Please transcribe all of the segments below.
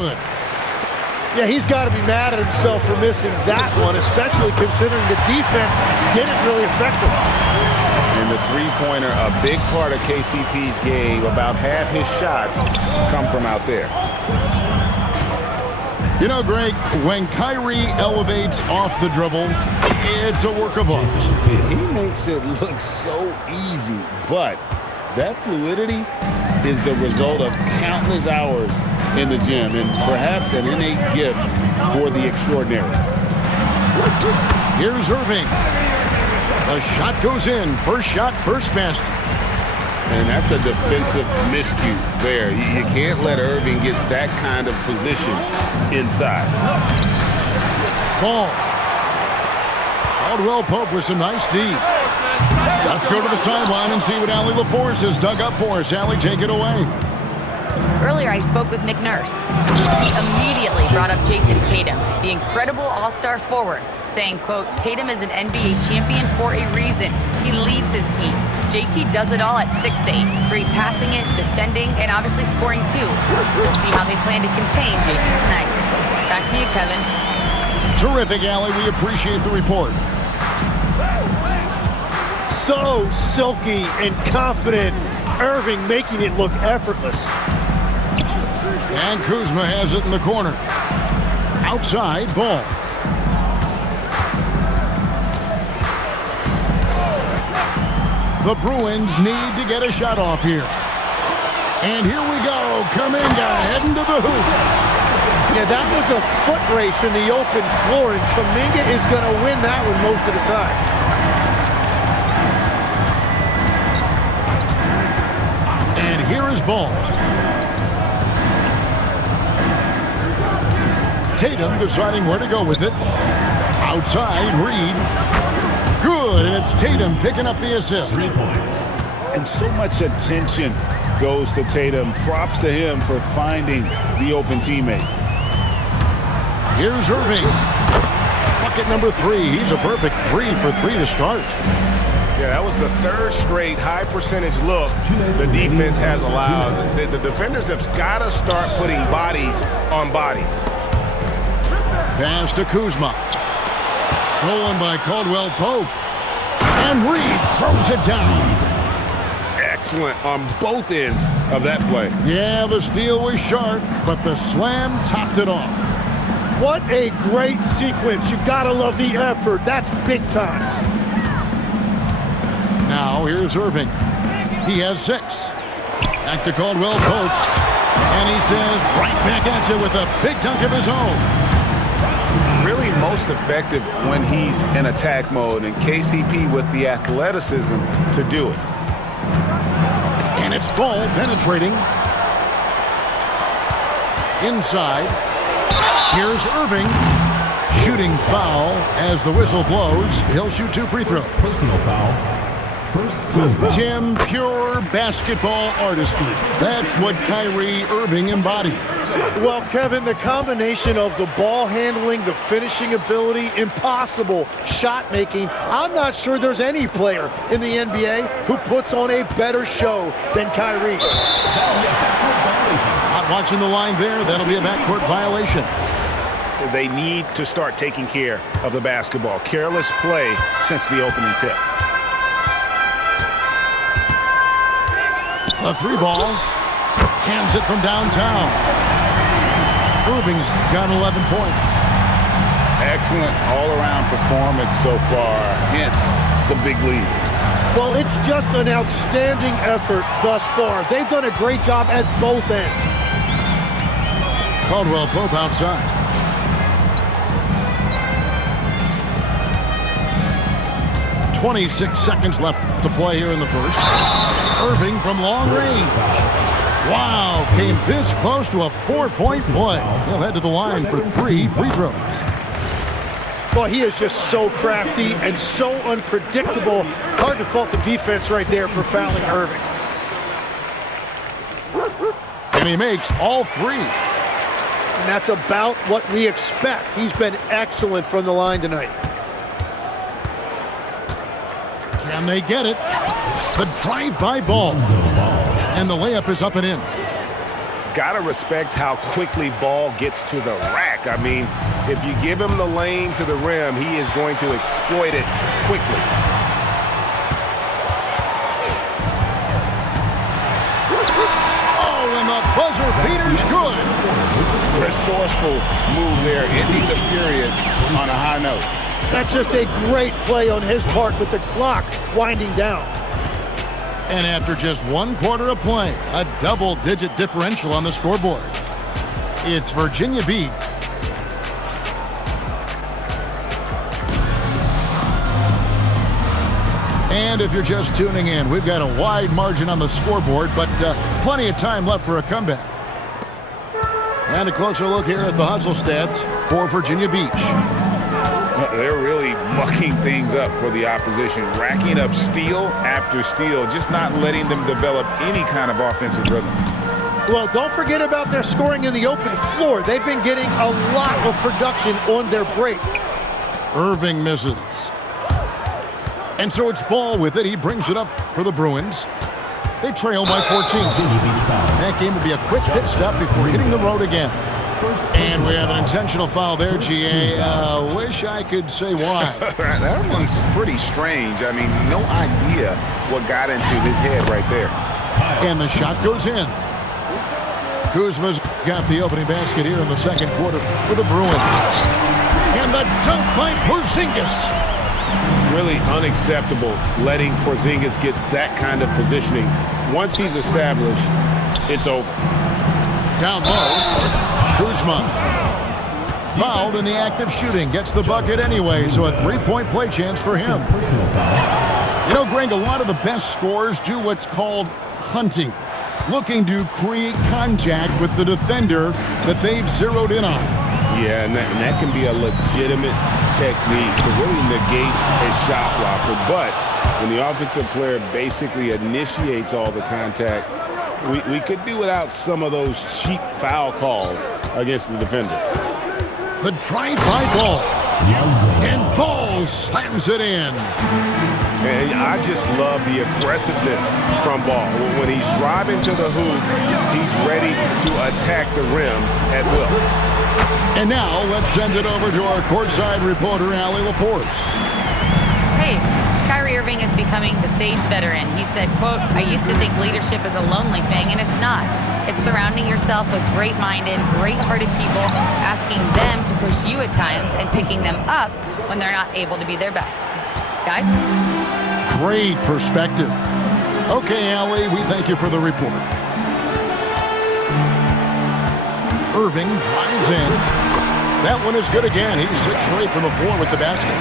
Yeah, he's got to be mad at himself for missing that one, especially considering the defense didn't really affect him. And the three-pointer, a big part of KCP's game. About half his shots come from out there. You know, Greg, when Kyrie elevates off the dribble, it's a work of art. He makes it look so easy, but that fluidity is the result of countless hours in the gym and perhaps an innate gift for the extraordinary. Here's Irving. The shot goes in. First shot, first basket. And that's a defensive miscue there. You can't let Irving get that kind of position inside. Ball. Caldwell Pope with some nice D. Let's go to the sideline and see what Allie LaForce has dug up for us. Allie, take it away. Earlier, I spoke with Nick Nurse. He immediately brought up Jason Tatum, the incredible all-star forward, saying, quote, Tatum is an NBA champion for a reason. He leads his team. JT does it all at 6'8", great passing it, defending, and obviously scoring too. We'll see how they plan to contain Jason tonight. Back to you, Kevin. Terrific, Allie. We appreciate the report. So silky and confident. Irving making it look effortless. And Kuzma has it in the corner. Outside, ball. The Bruins need to get a shot off here. And here we go. Kuminga heading to the hoop. Yeah, that was a foot race in the open floor, and Kuminga is going to win that one most of the time. And here is ball. Tatum deciding where to go with it. Outside, Reed. Good, and it's Tatum picking up the assist. 3 points. And so much attention goes to Tatum. Props to him for finding the open teammate. Here's Irving. Bucket number 3. He's a perfect 3 for 3 to start. Yeah, that was the third straight high percentage look the defense has allowed. The defenders have got to start putting bodies on bodies. Pass to Kuzma. Stolen by Caldwell Pope. And Reed throws it down. Excellent on both ends of that play. Yeah, the steal was sharp, but the slam topped it off. What a great sequence. You gotta love the effort. That's big time. Now here's Irving. He has 6. Back to Caldwell Pope. And he says right back at you with a big dunk of his own. Really most effective when he's in attack mode, and KCP with the athleticism to do it. And it's ball penetrating. Inside. Here's Irving. Shooting foul as the whistle blows. He'll shoot 2 free throws. Personal foul. First team. Tim, pure basketball artistry. That's what Kyrie Irving embodied. Well, Kevin, the combination of the ball handling, the finishing ability, impossible shot making. I'm not sure there's any player in the NBA who puts on a better show than Kyrie. Not watching the line there. That'll be a backcourt violation. They need to start taking care of the basketball. Careless play since the opening tip. A 3 ball. Cans it from downtown. Irving's got 11 points. Excellent all-around performance so far, hence the big lead. Well, it's just an outstanding effort thus far. They've done a great job at both ends. Caldwell Pope outside. .26 seconds left to play here in the first. Irving from long range. Wow, came this close to a 4-point play. He'll head to the line for 3 free throws. Well, he is just so crafty and so unpredictable. Hard to fault the defense right there for fouling Irving. And he makes all 3. And that's about what we expect. He's been excellent from the line tonight. Can they get it? The drive-by ball. And the layup is up and in. Gotta respect how quickly ball gets to the rack. I mean, if you give him the lane to the rim, he is going to exploit it quickly. Oh, and the buzzer beater's good. Resourceful move there, ending the period on a high note. That's just a great play on his part with the clock winding down. And after just 1 quarter of play, a double-digit differential on the scoreboard. It's Virginia Beach. And if you're just tuning in, we've got a wide margin on the scoreboard, but plenty of time left for a comeback. And a closer look here at the hustle stats for Virginia Beach. They're really mucking things up for the opposition, racking up steal after steal, just not letting them develop any kind of offensive rhythm. Well, don't forget about their scoring in the open floor. They've been getting a lot of production on their break. Irving misses. And so it's Ball with it. He brings it up for the Bruins. They trail by 14. That game will be a quick pit stop before hitting the road again. And we have an intentional foul there, GA. Wish I could say why. That one's pretty strange. I mean, no idea what got into his head right there. And the shot goes in. Kuzma's got the opening basket here in the second quarter for the Bruins. And the dunk by Porzingis. Really unacceptable letting Porzingis get that kind of positioning. Once he's established, it's over. Down low. Kuzma fouled in the act of shooting. Gets the bucket anyway, so a three-point play chance for him. You know, Greg, a lot of the best scorers do what's called hunting, looking to create contact with the defender that they've zeroed in on. Yeah, and that can be a legitimate technique to really negate a shot blocker. But when the offensive player basically initiates all the contact, we could do without some of those cheap foul calls against the defenders. The drive-by Ball. And Ball slams it in. And I just love the aggressiveness from Ball. When he's driving to the hoop, he's ready to attack the rim at will. And now let's send it over to our courtside reporter, Allie LaForce. Hey, Kyrie Irving is becoming the sage veteran. He said, quote, "I used to think leadership is a lonely thing, and it's not. It's surrounding yourself with great-minded, great-hearted people, asking them to push you at times and picking them up when they're not able to be their best." Guys? Great perspective. Okay, Allie, we thank you for the report. Irving drives in. That one is good again. He's 6 for 8 from the floor with the basket.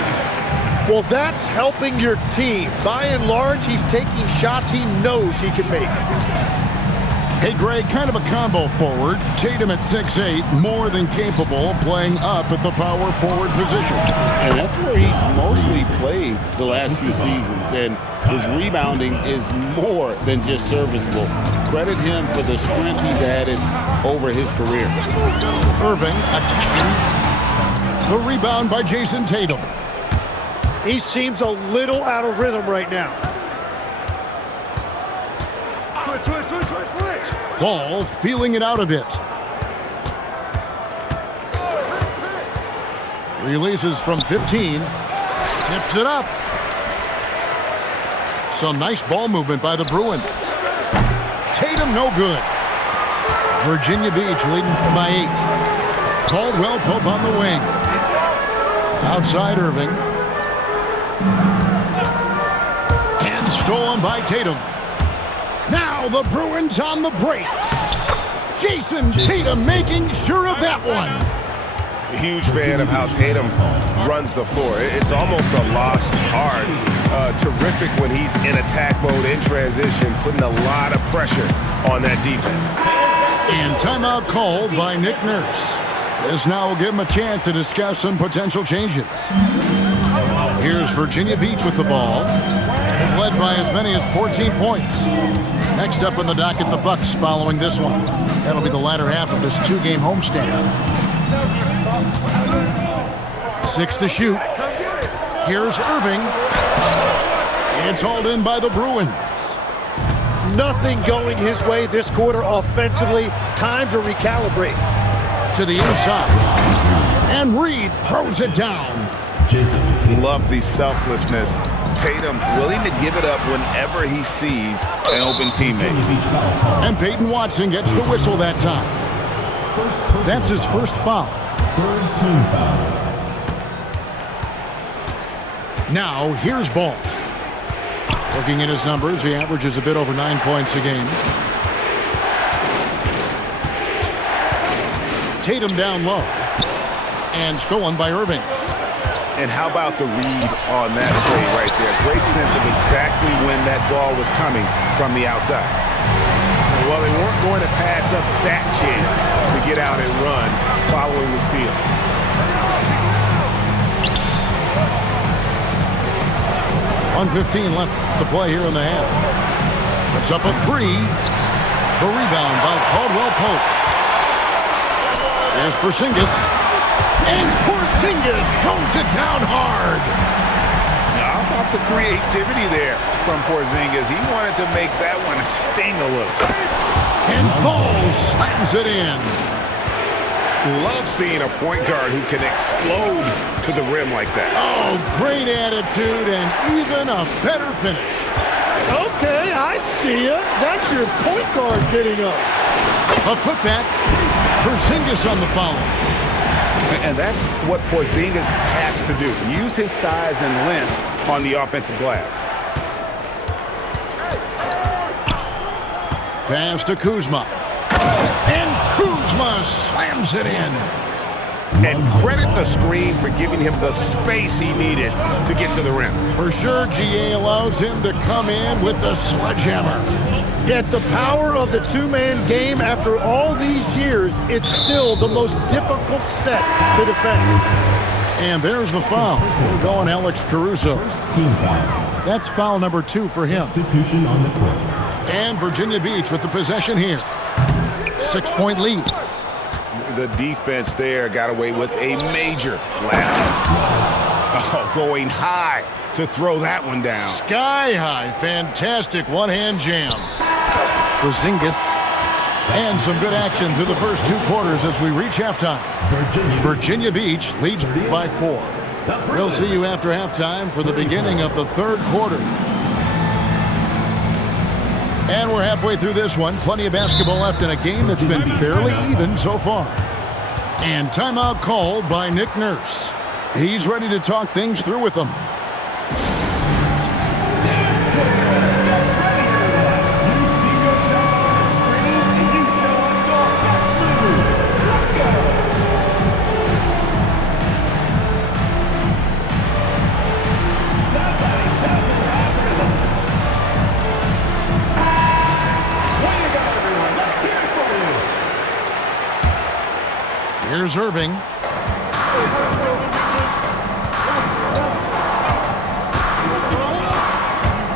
Well, that's helping your team. By and large, he's taking shots he knows he can make. Hey, Greg, kind of a combo forward. Tatum at 6'8", more than capable, playing up at the power forward position. And that's where he's mostly played the last few seasons. And his rebounding is more than just serviceable. Credit him for the strength he's added over his career. Irving attacking. The rebound by Jason Tatum. He seems a little out of rhythm right now. Switch. Ball feeling it out a bit. Releases from 15. Tips it up. Some nice ball movement by the Bruins. Tatum no good. Virginia Beach leading by 8. Caldwell Pope on the wing. Outside Irving. And stolen by Tatum. Now the Bruins on the break. Jason Tatum making sure of that one. Huge fan of how Tatum runs the floor. It's almost a lost art. Terrific when he's in attack mode, in transition, putting a lot of pressure on that defense. And timeout called by Nick Nurse. This now will give him a chance to discuss some potential changes. Here's Virginia Beach with the ball. They've led by as many as 14 points. Next up on the docket, the Bucks following this one. That'll be the latter half of this 2-game homestand. 6 to shoot. Here's Irving. It's hauled in by the Bruins. Nothing going his way this quarter offensively. Time to recalibrate. To the inside. And Reed throws it down. Love the selflessness. Tatum willing to give it up whenever he sees an open teammate. And Peyton Watson gets the whistle that time. That's his first foul. Third team foul. Now, here's Ball. Looking at his numbers, he averages a bit over 9 points a game. Tatum down low. And stolen by Irving. And how about the read on that play right there? Great sense of exactly when that ball was coming from the outside. Well, they weren't going to pass up that chance to get out and run following the steal. 1:15 left to play here in the half. Puts up a three. The rebound by Caldwell Pope. There's Porzingis. And Porzingis throws it down hard. How about the creativity there from Porzingis? He wanted to make that one sting a little. And Ball slams it in. Love seeing a point guard who can explode to the rim like that. Oh, great attitude and even a better finish. Okay, I see ya. That's your point guard getting up. A putback. Porzingis on the foul. And that's what Porzingis has to do. Use his size and length on the offensive glass. Pass to Kuzma. And Kuzma slams it in. And credit the screen for giving him the space he needed to get to the rim. For sure, GA allows him to come in with the sledgehammer. Yeah, it's the power of the two-man game. After all these years, it's still the most difficult set to defend. And there's the foul. Going Alex Caruso. First team foul. That's foul number 2 for him. Substitution on the court. And Virginia Beach with the possession here. 6-point lead. The defense there got away with a major lapse. Oh, going high to throw that one down. Sky high. Fantastic one-hand jam. Porzingis. And some good action through the first 2 quarters as we reach halftime. Virginia Beach leads by 4. We'll see you after halftime for the beginning of the 3rd quarter. And we're halfway through this one. Plenty of basketball left in a game that's been fairly even so far. And timeout called by Nick Nurse. He's ready to talk things through with them. Here's Irving.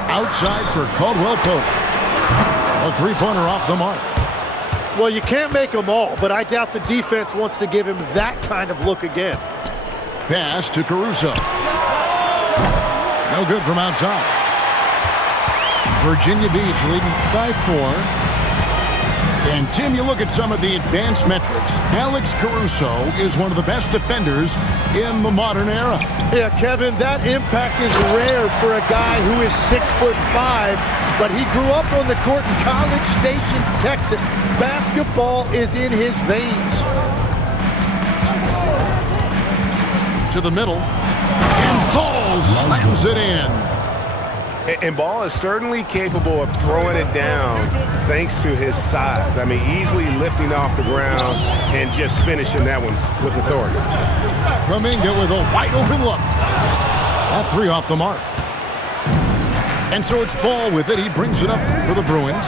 Outside for Caldwell Pope. A 3-pointer off the mark. Well, you can't make them all, but I doubt the defense wants to give him that kind of look again. Pass to Caruso. No good from outside. Virginia Beach leading by 4. And, Tim, you look at some of the advanced metrics. Alex Caruso is one of the best defenders in the modern era. Yeah, Kevin, that impact is rare for a guy who is 6'5", but he grew up on the court in College Station, Texas. Basketball is in his veins. To the middle. And Ball slams it in. And Ball is certainly capable of throwing it down thanks to his size. I mean, easily lifting off the ground and just finishing that one with authority. Kuminga with a wide open look. That 3 off the mark. And so it's Ball with it. He brings it up for the Bruins.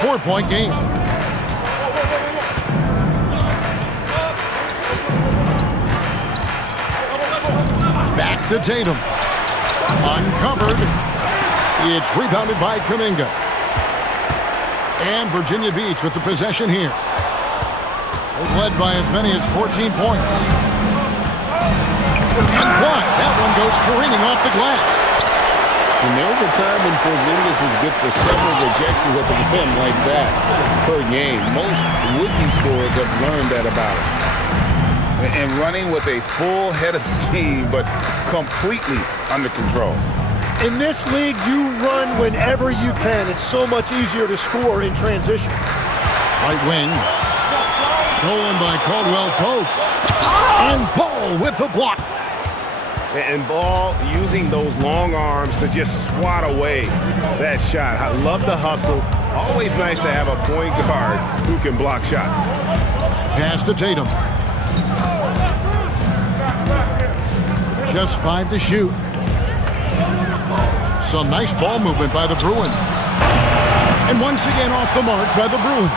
4-point game. Back to Tatum. Uncovered. It's rebounded by Kuminga. And Virginia Beach with the possession here. They've led by as many as 14 points. And blocked. That one goes careening off the glass. And there was a time when Porzingis was good for several rejections at the rim like that per game. Most would-be scorers have learned that about him. And running with a full head of steam, but completely under control. In this league, you run whenever you can. It's so much easier to score in transition. Right wing. Stolen by Caldwell Pope. And Ball with the block. And Ball using those long arms to just swat away that shot. I love the hustle. Always nice to have a point guard who can block shots. Pass to Tatum. Just 5 to shoot. Some nice ball movement by the Bruins. And once again off the mark by the Bruins.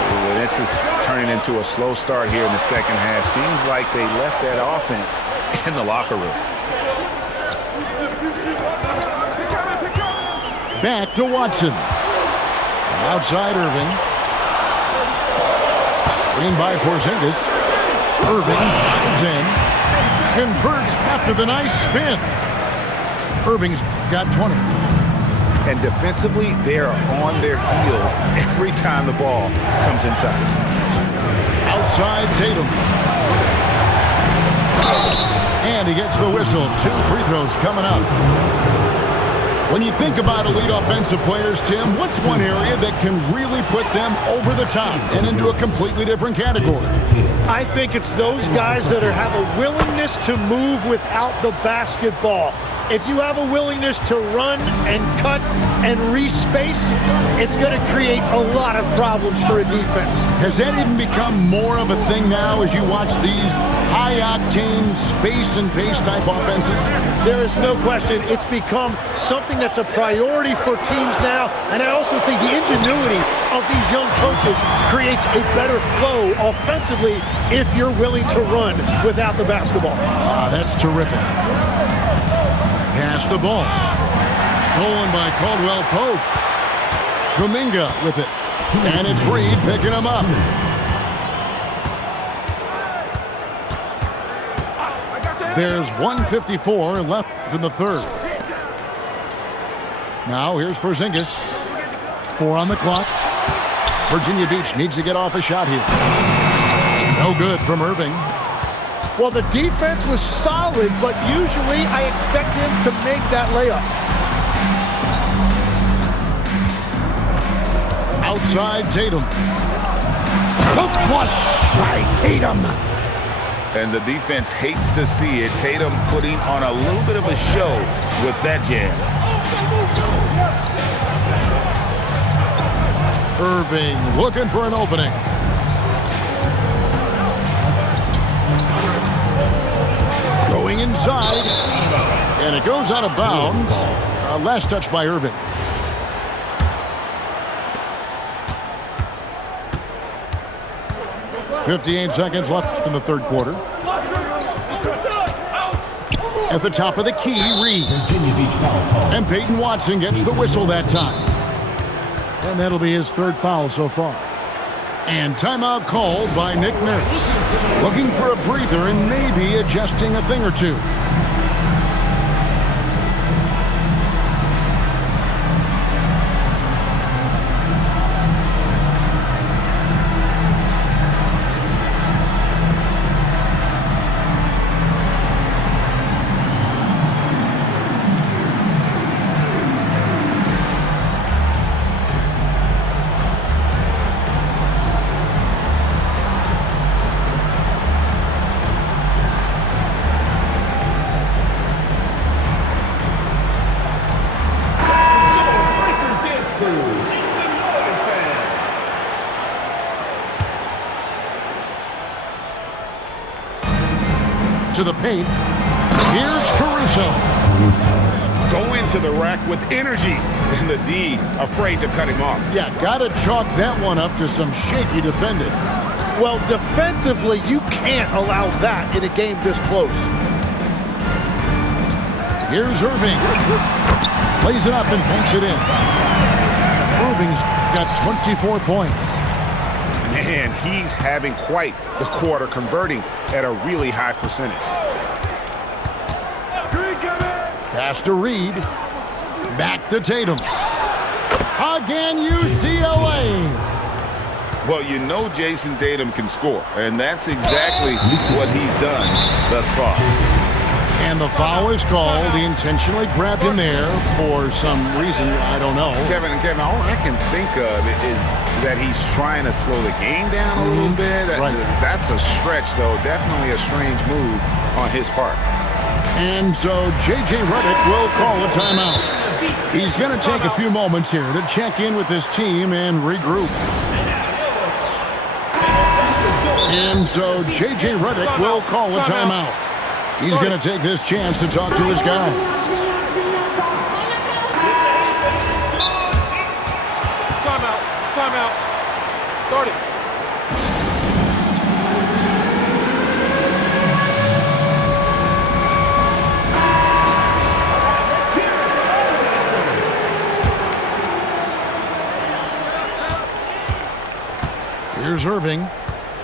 Ooh, this is turning into a slow start here in the second half. Seems like they left that offense in the locker room. Back to Watson. Outside Irving. Screen by Porzingis. Irving drives in. Converts after the nice spin. Irving's got 20. And defensively, they are on their heels every time the ball comes inside. Outside Tatum. And he gets the whistle. 2 free throws coming up. When you think about elite offensive players, Tim, what's one area that can really put them over the top and into a completely different category? I think it's those guys that have a willingness to move without the basketball. If you have a willingness to run and cut and respace, it's going to create a lot of problems for a defense. Has that even become more of a thing now as you watch these high-octane space and pace type offenses? There is no question. It's become something that's a priority for teams now, and I also think the ingenuity of these young coaches creates a better flow offensively if you're willing to run without the basketball. That's terrific. Pass the ball. Stolen by Caldwell Pope. Kuminga with it. And it's Reed picking him up. There's 1:54 left in the third. Now here's Porzingis. 4 on the clock. Virginia Beach needs to get off a shot here. No good from Irving. Well, the defense was solid, but usually I expect him to make that layup. Outside Tatum. Hook flush by Tatum. And the defense hates to see it. Tatum putting on a little bit of a show with that jam. Irving looking for an opening. Going inside. And it goes out of bounds. Last touch by Irving. .58 seconds left in the third quarter. At the top of the key, Reed. And Peyton Watson gets the whistle that time. And that'll be his third foul so far. And timeout called by Nick Nurse. Looking for a breather and maybe adjusting a thing or two. To the paint. Here's Caruso. Going to the rack with energy. And the D afraid to cut him off. Yeah, gotta chalk that one up to some shaky defending. Well, defensively, you can't allow that in a game this close. Here's Irving. Plays it up and banks it in. Irving's got 24 points. Man, he's having quite the quarter, converting at a really high percentage. Pass to Reed. Back to Tatum. Again, UCLA. Well, you know Jason Tatum can score, and that's exactly what he's done thus far. And the foul is called. He intentionally grabbed him there for some reason, I don't know. Kevin, all I can think of is that he's trying to slow the game down a little bit. Right. That's a stretch, though. Definitely a strange move on his part. And so J.J. Redick will call a timeout. He's going to take a few moments here to check in with his team and regroup. And so J.J. Redick will call a timeout. He's going to take this chance to talk to his guy. Timeout. Start it. Here's Irving.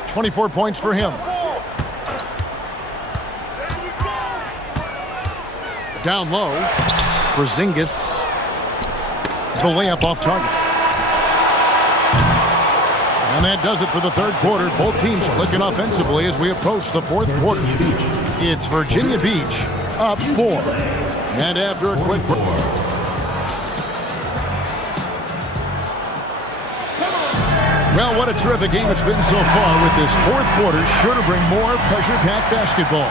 24 points for him. Down low. Porzingis. The layup off target. And that does it for the third quarter. Both teams clicking offensively as we approach the fourth quarter. It's Virginia Beach up 4. And after a quick break. Well, what a terrific game it's been so far with this fourth quarter. Sure to bring more pressure-packed basketball.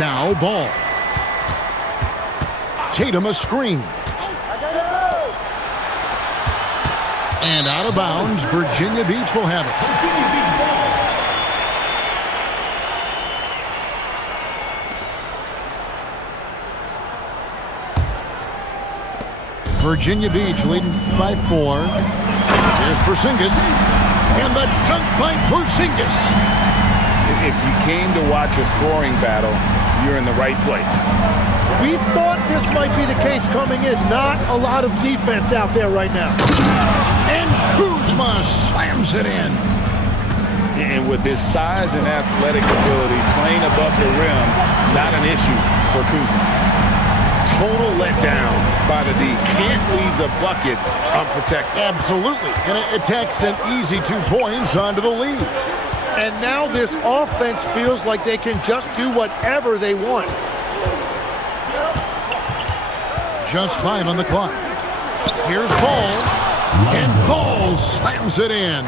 Now, ball. Tatum a screen. And out of bounds, Virginia Beach will have it. Virginia Beach leading by 4. Here's Porzingis. And the dunk by Porzingis. If you came to watch a scoring battle, you're in the right place. We thought this might be the case coming in. Not a lot of defense out there right now. And Kuzma slams it in. And with his size and athletic ability, playing above the rim, not an issue for Kuzma. Total letdown by the D. Can't leave the bucket unprotected. Absolutely. And it takes an easy 2 points onto the lead. And now this offense feels like they can just do whatever they want. Just 5 on the clock. Here's Ball. And Ball slams it in.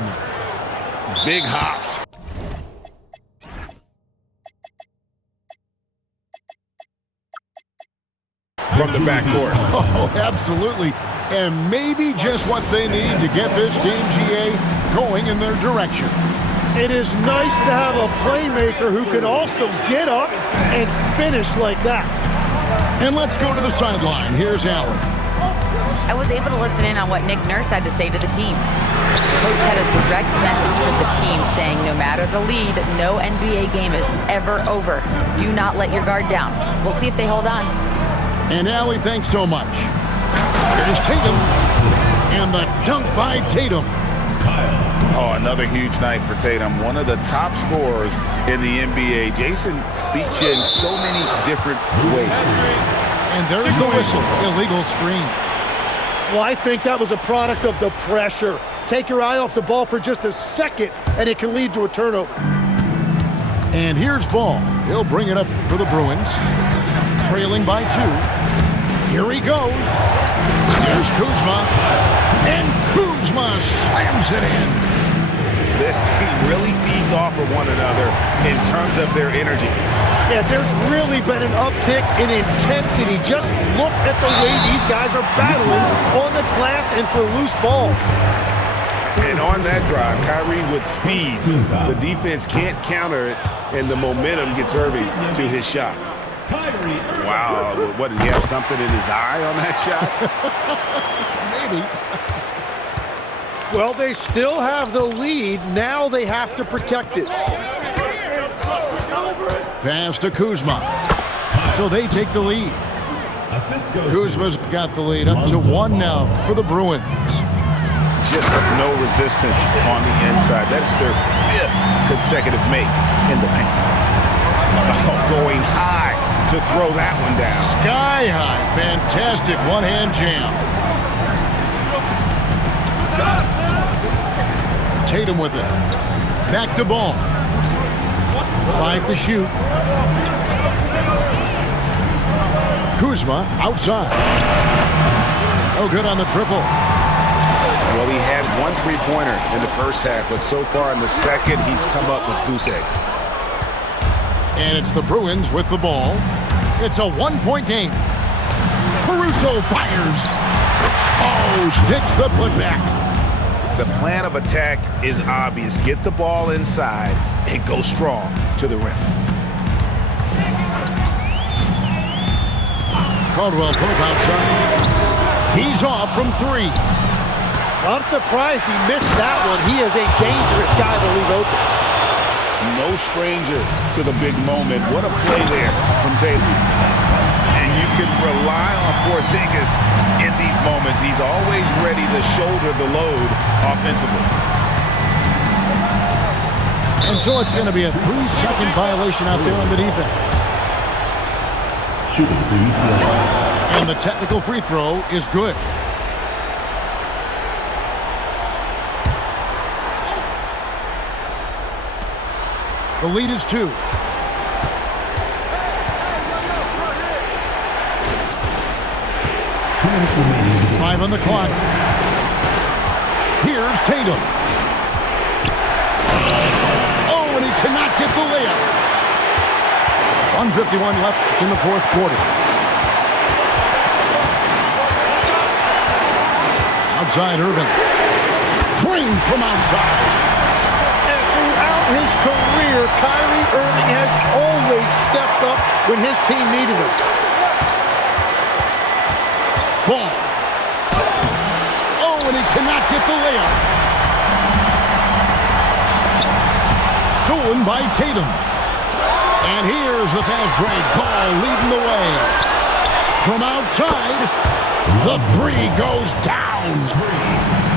Big hops. From the backcourt. Oh, absolutely. And maybe just what they need to get this game, GA, going in their direction. It is nice to have a playmaker who can also get up and finish like that. And let's go to the sideline. Here's Allen. I was able to listen in on what Nick Nurse had to say to the team. The coach had a direct message to the team saying no matter the lead, no NBA game is ever over. Do not let your guard down. We'll see if they hold on. And Allie, thanks so much. Here's Tatum. And the dunk by Tatum. Oh, another huge night for Tatum. One of the top scorers in the NBA. Jason beats you in so many different ways. And there's the whistle. Illegal screen. Well, I think that was a product of the pressure. Take your eye off the ball for just a second, and it can lead to a turnover. And here's Ball. He'll bring it up for the Bruins. Trailing by 2. Here he goes. Here's Kuzma. And Kuzma slams it in. This team really feeds off of one another in terms of their energy. Yeah, there's really been an uptick in intensity. Just look at the way these guys are battling on the glass and for loose balls. And on that drive, Kyrie with speed. The defense can't counter it, and the momentum gets Irving to his shot. Wow, what, did he have something in his eye on that shot? Maybe. Well, they still have the lead. Now they have to protect it. Pass to Kuzma. So they take the lead. Kuzma's got the lead up to 1 now for the Bruins. Just no resistance on the inside. That's their 5th consecutive make in the paint. Going high to throw that one down. Sky high. Fantastic one-hand jam. Tatum with it. Back to ball. 5 to shoot. Kuzma outside. No good on the triple. Well, he had one three-pointer in the first half, but so far in the second, he's come up with goose eggs. And it's the Bruins with the ball. It's a one-point game. Caruso fires. Oh, sticks the putback. The plan of attack is obvious. Get the ball inside and go strong to the rim. Caldwell Pope outside. He's off from 3. I'm surprised he missed that one. He is a dangerous guy to leave open. No stranger to the big moment. What a play there from Tatum. And you can rely on Porzingis in these moments. He's always ready to shoulder the load offensively. And so it's going to be a 3-second violation out there on the defense. Shooting for UCLA. And the technical free throw is good. The lead is 2. 2 minutes remaining. 5 on the clock. Here's Tatum. Oh, and he cannot get the layup. 1:51 left in the fourth quarter. Outside Irving. Drained from outside. His career, Kyrie Irving has always stepped up when his team needed him. Ball. Oh, and he cannot get the layup. Stolen by Tatum. And here's the fast break. Ball leading the way. From outside, the 3 goes down.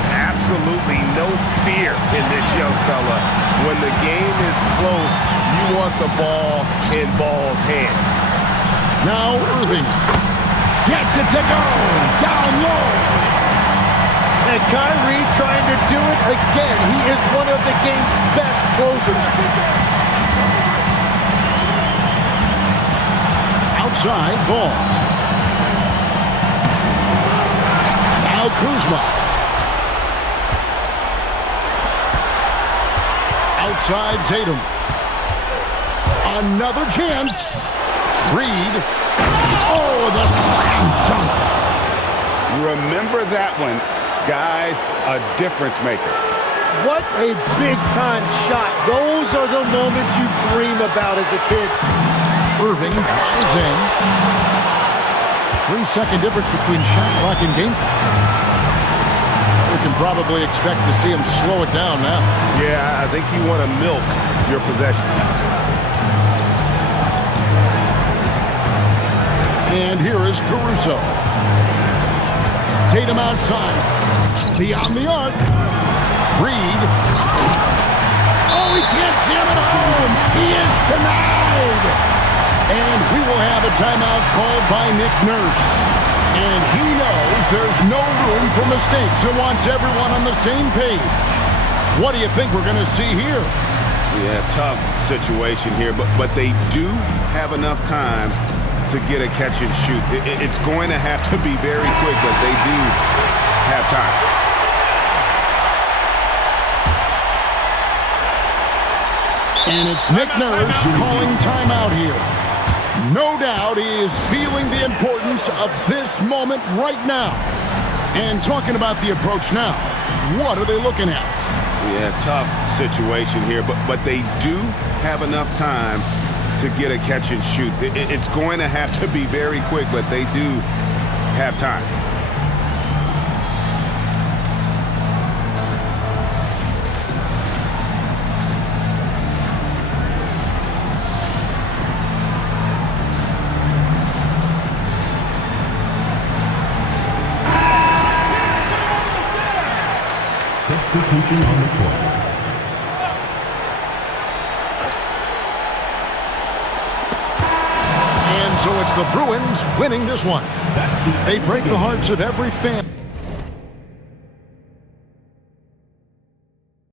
Absolutely no fear in this young fella. When the game is close, you want the ball in Ball's hand. Now Irving gets it to go. Down low. And Kyrie trying to do it again. He is one of the game's best closers. Outside ball. Now Kuzma. Outside Tatum. Another chance. Reed. Oh, the slam dunk. Remember that one. Guys, a difference maker. What a big-time shot. Those are the moments you dream about as a kid. Irving drives in. 3-second difference between shot clock and game clock. We can probably expect to see him slow it down now. Yeah, I think you want to milk your possession. And here is Caruso. Tatum outside. Beyond the arc. Reed. Oh, he can't jam it home. He is denied. And we will have a timeout called by Nick Nurse. And he knows there's no room for mistakes and wants everyone on the same page. What do you think we're going to see here? Yeah, tough situation here, but they do have enough time to get a catch and shoot. It's going to have to be very quick, but they do have time. And it's Nick Nurse calling timeout here. No doubt he is feeling the importance of this moment right now. And talking about the approach now, what are they looking at? Yeah, tough situation here, but they do have enough time to get a catch and shoot. It's going to have to be very quick, but they do have time. Substitution on the court. the Bruins winning this one. They break the hearts of every fan.